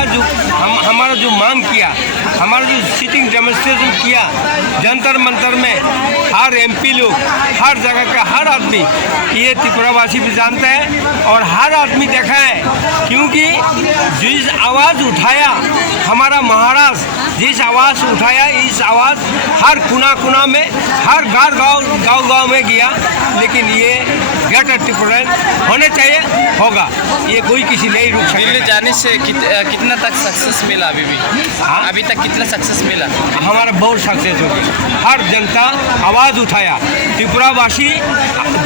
हमारा जो मांग किया, हमारा जो सिटिंग डेमोन्स्ट्रेशन किया जंतर मंतर में, हर एमपी लोग, हर जगह का हर आदमी ये त्रिपुरावासी भी जानता है और हर आदमी देखा है, क्योंकि जिस आवाज़ उठाया हमारा महाराष्ट्र, जिस आवाज़ उठाया, इस आवाज़ हर कुना में, हर गांव में गया। लेकिन ये ग्रेटर त्रिपुरालैंड होने चाहिए, होगा, ये कोई किसी नहीं रुक सकता। दिल्ली जाने से कितना तक सक्सेस मिला अभी भी? हाँ? अभी तक कितना सक्सेस मिला? हमारा बहुत सक्सेस हो गया। हर जनता आवाज़ उठाया, त्रिपुरावासी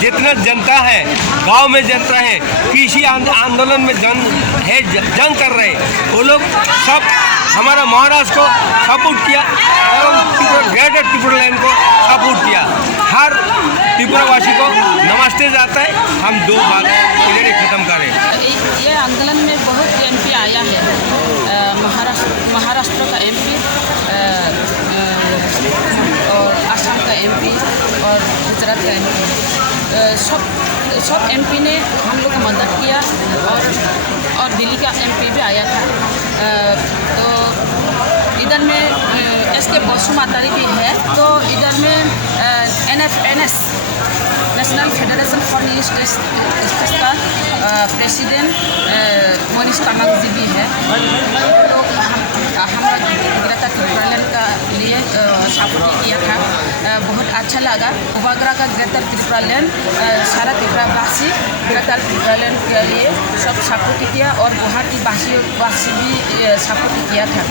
जितना जनता है, गांव में जनता है, कृषि आंदोलन में जंग कर रहे, वो लोग सब हमारा महाराष्ट्र को सपोर्ट किया और ग्रेटर त्रिपुरालैंड को सपोर्ट किया। हर त्रिपुरावासी को नमस्ते जाता है। हम दो बात इधर ही खत्म करें। ये आंदोलन में बहुत एमपी आया है, महाराष्ट्र का एमपी और असम का एमपी और गुजरात का एमपी, सब एमपी ने हम लोग को मदद किया और दिल्ली का एमपी भी आया था। तो इधर में एसके बसुमतारी भी है, तो इधर में NFNS national federation for new states का प्रेसिडेंट मनीष कामाक जी भी है। तो हमारा ग्रेटर त्रिपुरालैंड का लिए सपोर्ट किया था, बहुत अच्छा लगा। उपग्रह का ग्रेटर त्रिपुरालैंड, सारा त्रिपुरावासी ग्रेटर त्रिपुरालैंड के लिए सब सपोर्ट किया और गुवाहाटी वासी भी सपोर्ट किया था।